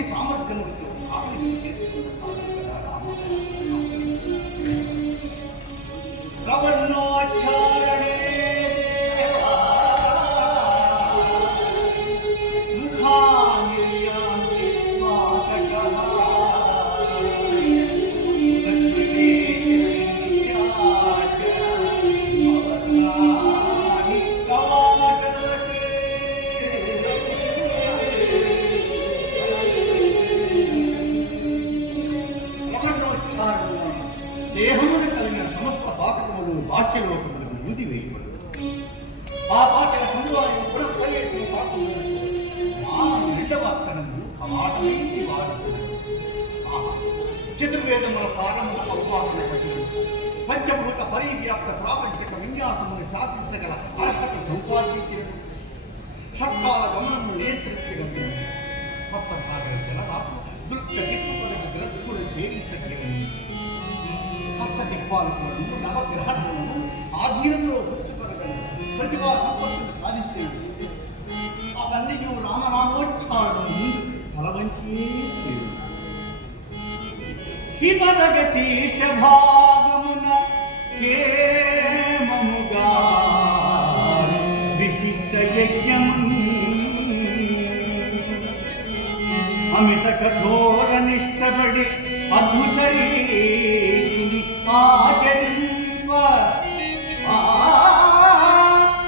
భక్తి సామర్థ్యములతో ఆకలి చేసుకున్న సాధు కదా రామ. ప్రవర్ణోచ్చారణే దేహమును కలిగిన సమస్త పాతకములు బాహ్యలోకములకు ముందు వేయబడు. ఆ పాటల సముదాయం ప్రవేశం కాకుండా రెండవ అక్షరము కవాటమైంది వాడు. చతుర్వేదముల సారముల ఉపవాసన పట్టిన పంచభూత పరివ్యాప్త ప్రాపంచక విన్యాసమును శాసించగల అర్హత సంపాదించిన షట్కాల గమనము నియంత్రించగలిగిన సప్తసాగర జలరాశు దృక్క దిక్కుపదకు గ్రద్దుడు సేవించగలిగిన హస్తదిక్పాలకులను నవగ్రహాలను ఆధీనంలో ఉంచుకోగలరు ప్రతిభా సంపత్తులు సాధించేవి. అవన్నీ రామనామోచ్చారణం ముందు తలవంచి హిమనగ శీర్షభాగమున హేమముగా విశిష్ట యజ్ఞమున్ అమిత కఠోర నిష్టపడి అద్భుత రీతిని ఆచరింప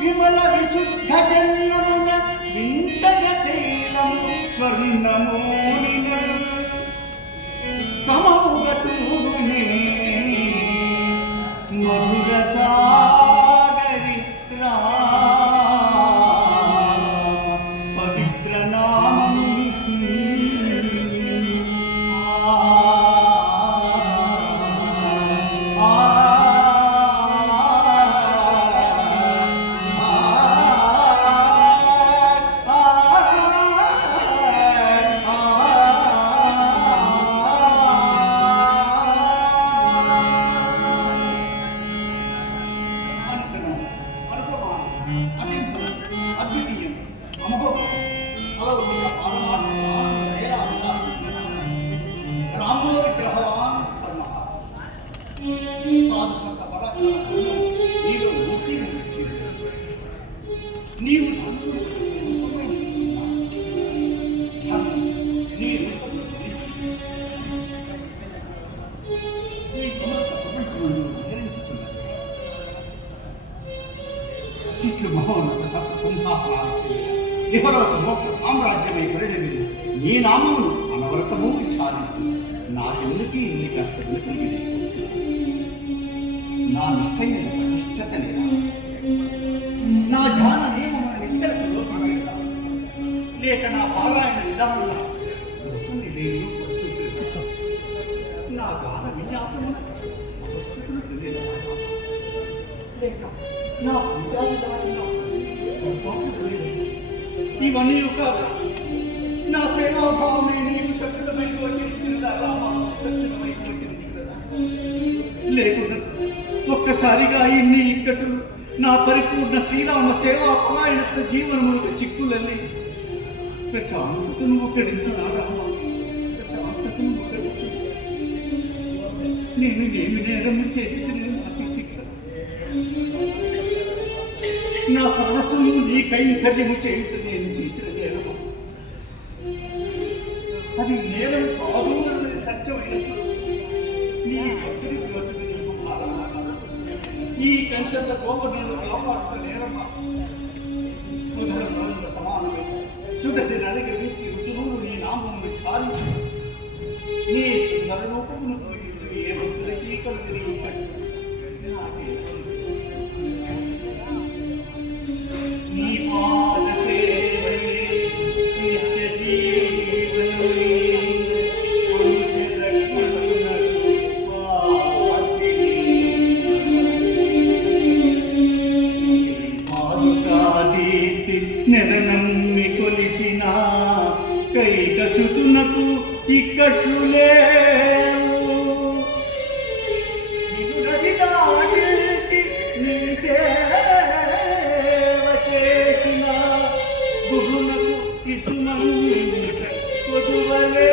విమల విశుద్ధ జన్మమున వింతగ శైలము స్వర్ణము సమముగతూనే మధుర సాగరి పవిత్ర నామము ఇహలోక మోక్ష సామ్రాజ్యమై పరిణమిది నీ నామమును అనవరతము విచారించు. నాకెందుకు ఇన్ని కష్టములు కలిగి నా నిశ్చయ నిష్టత లేదా నా ధ్యాన నియమముల నిశ్చలతలో పడలేదా లేక నా పారాయణ విధానంలో నా గాన విన్యాసమున లేక నా పూజా విధానంలో ఇవన్నీ కాదు నా సేవాభావమే నీకు ప్రకృతమై గోచరించినదా రామా, ప్రకృతమై గోచరించినదా లేకుండా ఒక్కసారిగా ఇన్ని ఇక్కట్లు నా పరిపూర్ణ శ్రీరామ సేవా పరాయణత్వ జీవనములకు చిక్కులల్లి ప్రశాంతతను ఒక్కడించునా రామా, ప్రశాంతతను ఒక్కడించు. నేను ఏమి నేరము చేసి నాకు శిక్ష నా సరస్సును నీ కైంకర్యము చేయుట నేను చేసిన నేరము. అది నేరం కాదు అన్నది సత్యమైనప్పుడు నీ భక్తుడి ఈ కంచెల గోపనను కాపాడుత నేరమా ఉదర సమానమే సుగతి నదికి విచ్చి రుచులు నీ నామము విచారించు. నీ సుందర రూపమును తొలగించు. ఏ భక్తులకి కలిగి నెరనమ్మి కొలిచిన కైకసుతునకు ఇక్కట్లు లేవు. నీ సేవ చేసిన గురునకు ఇసుమంది కొదువలే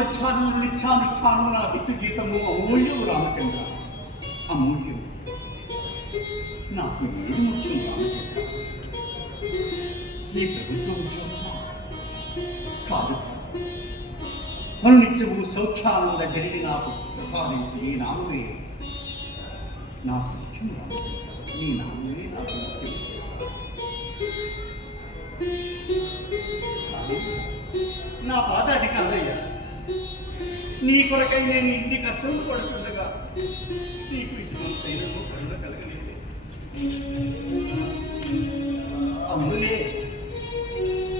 యావచ్ఛాదములు నిత్యానుష్ఠానము నాకు ఇచ్చు జీతము అమూల్యము రామచంద్ర, అమూల్యం. నాకు ఏది ముఖ్యం రామచంద్ర? ఈ ప్రభుత్వ ఉద్యోగమా? కాదు. అనునిత్యము సౌఖ్యానంద జరిగి నాకు ప్రసాదించి నీ నామమే నాకు ముఖ్యం రామచంద్ర, నీ నామమే నాకు ముఖ్యం. నా బాధ అది కాదయ్యా. నీ కొరకై నేను ఇన్ని కష్టములు పడుతుండగా నీకు ఇష్టమైన కరుణ కలగలేదు. అమ్ములే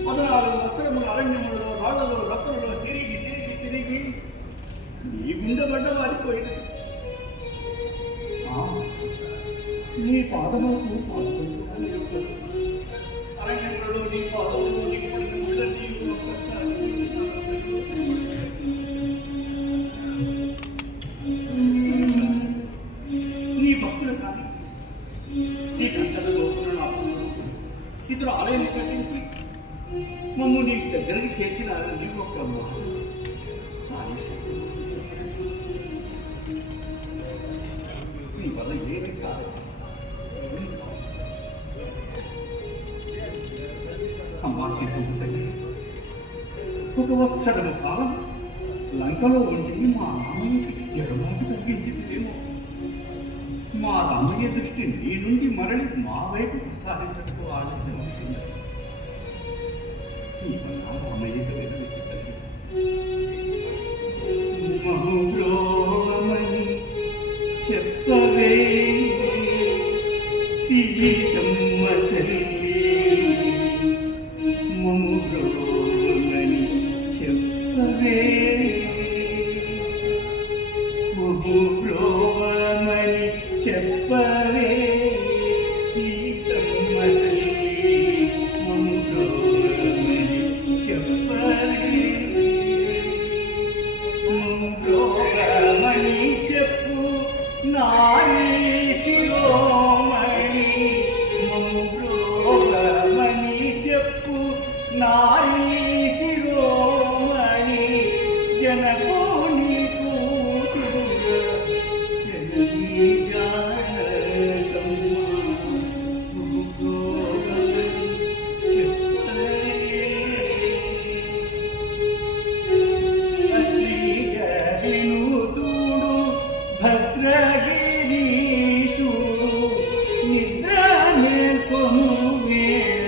14 సంవత్సరముల అరణ్యములలో రాళ్ళలో రక్కలలో తిరిగి తిరిగి తిరిగి నీ గుండె పడ్డ వారిపోయినది. నీ పాదములకు అరణ్యములలో నీ పాదములు నీకు పడిన ముళ్ళ నీవు ఒక్కసారి నీ భక్తులు కానీ నీ కంచెల లోపల ఇతరు ఆలయం కట్టించి మమ్ము నీ దగ్గరికి చేసిన నీవు ఒక్క నీ వల్ల ఏమి కాదు. అమ్మా సీతమ్మ తల్లి, 1 సంవత్సరము కాలం లంకలో ఉండి మా రామయ్యకి జగమాకి తగ్గించిందేమో. మా రామయ్య దృష్టి నీ నుండి మరలి మా వైపు ప్రసాదించటకు ఆలస్యం అవుతుంది. రామయ్యకు వెలుగుచ్చి తల్లి మహోగ్రోమని చెప్పవే సీతమ్మ తల్లి, మహోగ్రోమని చెప్పవే, మహోగ్రోమని చెప్పవే సీతమ్మ తల్లి, మహోగ్రోమని చెప్పవే, మహోగ్రోమని చెప్పు నారీ శిరోమణి, మహోగ్రోమని చెప్పు నారీ శిరోమణి, జనకోని కూతురు జననీ జానకమ్మ, మహోగ్రోమని చెప్పవే. అట్లీ జగనుతుడు భద్రగిరీశుడు నిద్ర నేర్కొను వేళ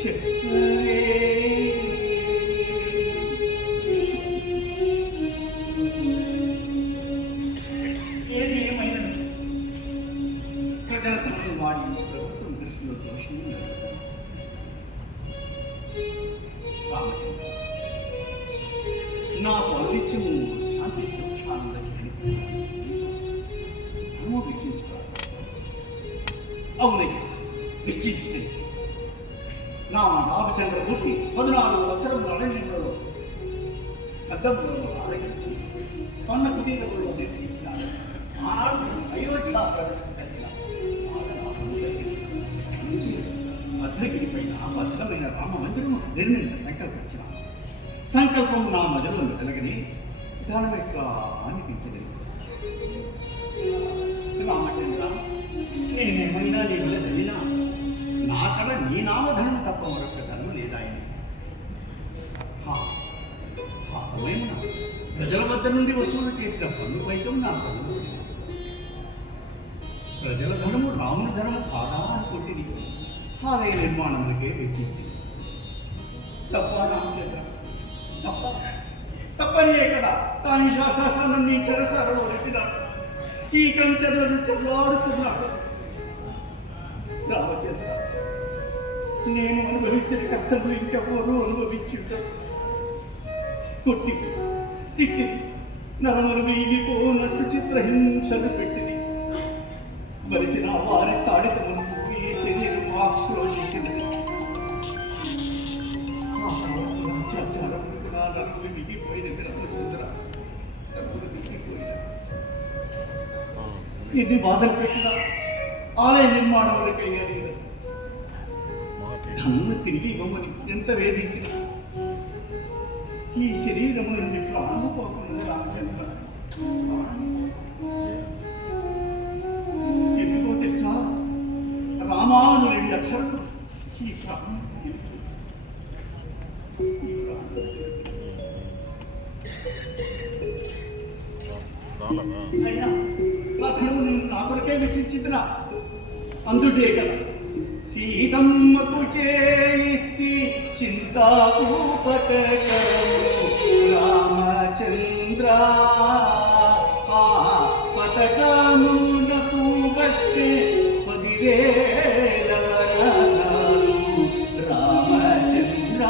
చెప్పవే. ఏది ఏమైనా ప్రజల తమను వాడి ప్రభుత్వం దృష్టిలో దోషం రామచంద్ర, నాకు అనిత్యము శాంతి సుఖానంద వీక్షించుకోవాలి. అవునయ్య, నిశ్చయించింది. నా రామచంద్రమూర్తి 14 సంవత్సరముల అరణ్యములలో కద్దములలో ఆరగించి పన్న కుటీరములో నివసించినాడు. ఆనాడు అయోధ్య భద్రగిరిపైన భద్రమైన రామ మందిరము నిర్మించ సంకల్పించిన సంకల్పం నా మదిలో వెలగని విధానం ఎట్లా అనిపించలేదు. రామచంద్ర, నేనేమైనా నీ వల్ల తెలినా? నా కడ నీ నామధర్మం తప్ప మరొక ధర్మం లేదాయన. ఆ సమయమున ప్రజల వద్ద నుండి వసూలు చేసిన పన్ను పైకం నా ధనము. ప్రజల ధనము రాముని ధనము కాదా అనుకుంటుంది. ఆలయ నిర్మాణములకే వెచ్చింది. తప్ప రామచంద్ర, తప్పనియే కదా తాను శాసనం నీ చెరసాలలో నెట్టినాడు. ఈ కంచెలో చెల్లాడుతున్నాడు. రామచంద్ర, నేను అనుభవించిన కష్టములు ఇంకెవరూ అనుభవించుంటారు. కొట్టి తిట్టి నరములు వీగిపోనట్టు చిత్రహింసలు పెట్టింది. వరిసిన వారి తాడితమును ఈ శరీరం ఆక్రోశించింది. నలుగురు మిగిపోయినవి రామచంద్ర, నలుగురు మిగిపోయిన ఎన్ని బాధలు పెట్టినా ఆలయ నిర్మాణములకై అడిగిన ధనమును తిరిగి ఇవ్వమని ఎంత వేధించిన ఈ శరీరం నుండి ప్రాణము పోకుండా రామచంద్ర. ఎందుకో తెలుసా, రామాను 2 అక్షరాలు ఈ ప్రాణం అయినా ఆ ధనము నేను నా కొరకే వెచ్చించిదిరా. అందుకే కదా సీతమ్మకు చేయిస్తి చింతాపూపతకము రామచంద్ర. ఆ పతకమునకు కట్టే 10,000 వరహాలు రామచంద్ర.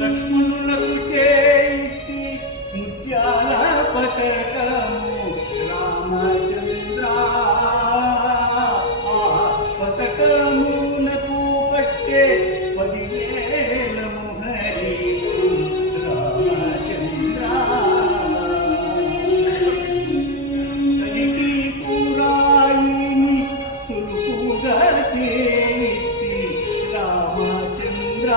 లక్ష్మణులకు చేయిస్తి ముత్యాల పతకము రామచంద్ర. పతకమునకు పట్టే 10,000 మొహరీలు రామచంద్ర. కలికి పురాయిని సులుపుగా చేయిస్తి రామచంద్ర.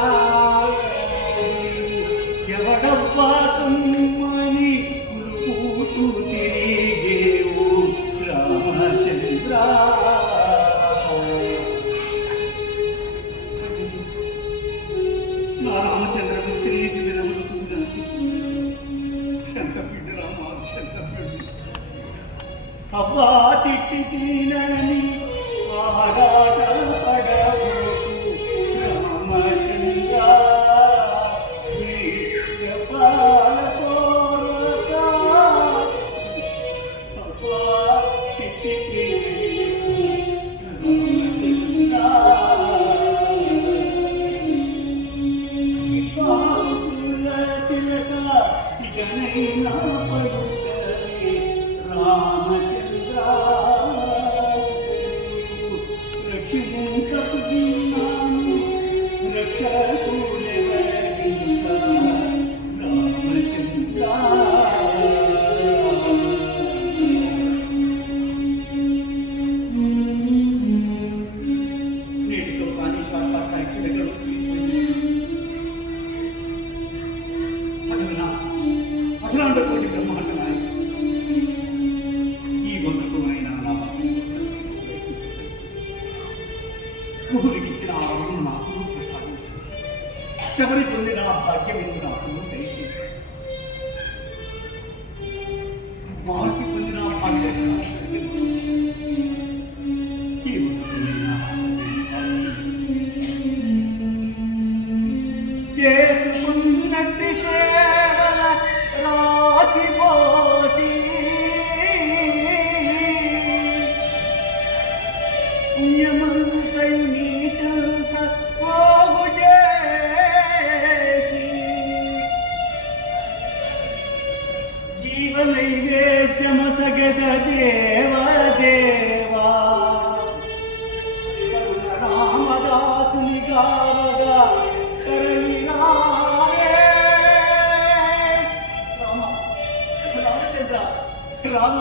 ఎవడబ్బా సమ్మని కులుపుతూ తిరిగేవు రామచంద్ర. నా రామచంద్రమూర్తి నీటి వినబడుతున్నాను. శంతపీఠ రామా శంతపీఠ. అబ్బా తిట్టి తినని ఆరాట పడబోకు రామచంద్ర. వీరపాల కోరక అబ్బా తిట్టి తినని రామచంద్ర. ఇకనైనా పడుసరి రామచంద్ర. రక్షించకు దిన్నాను రక్షకులెవరింక రామచంద్ర. నేటితో కానీ శాస్త్రాయిచ్చిన గడువు అఖిలాండ కోటి బ్రహ్మాండ నాయకుడు ఈ వందకునైనా నా కుహుడికిచ్చిన ఆ రమణను నాకు ప్రసాదించు. శబరి పొందిన ఆ భాగ్యం నాకు దయచేసి. వారికి పొందిన ఆ భాగ్యం ఈ వందకునైనా చేసుకున్నట్టి సేవల రాసిపోసి పుణ్యమంతై నీచంత పోగు చేసి జీవనైవేద్యమసగద దేవదేవా. రామదాసుని గావగా రామ.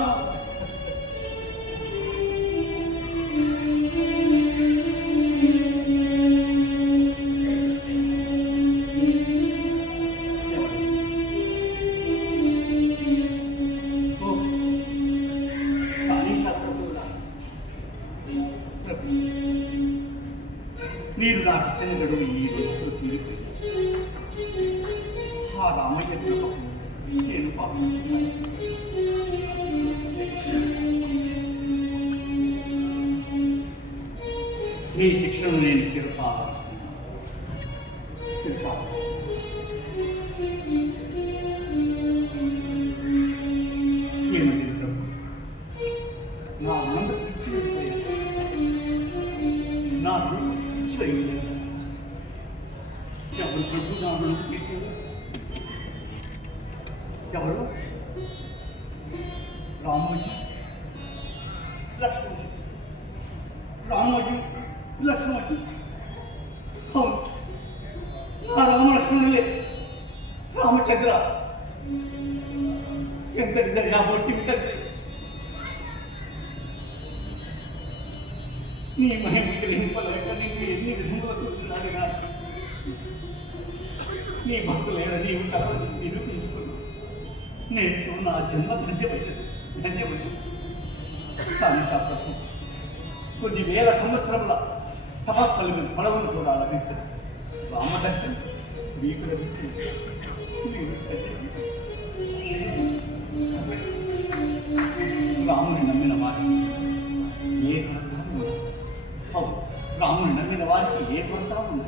మీరు నాకు ఇచ్చిన గడువు ఈ రోజుతో తీరిపోయింది. ఆ రామయ్య కృపకు నేను పాల్గొంటున్నాను. మీ శిక్షను నేను ఏమండి ప్రభు, నా ఆనంద పిచ్చి నా పిచ్చి అయిపోయింది. ఎవరు ప్రభు నా ఆనంద తీసేది? ఎవరు? రామోజీ లక్ష్మణజీ. రామోజీ లక్ష్మణజీ. అవును, ఆ రామలక్ష్మణులే రామచంద్ర. ఎంతటి దర్యాబోటి తండ్రి. నీ మహిమ గ్రహింపలేక నీకు ఎన్ని విధములు చూస్తున్నాడు కానీ నీ భక్తులైన నీవు కలవని నిరూపించుకున్నావు. నేను నా జన్మ ధన్యమైనది. కానీ శాస్త్రం కొన్ని వేల సంవత్సరముల తపఫలి మీద ఫలమును కూడా లభించదు. రామదర్శనం మీకు లభించింది. రాముని నమ్మిన వారికి ఏ కొరత ఉండదు. రాముని నమ్మిన వారికి ఏ కొరత ఉండదు.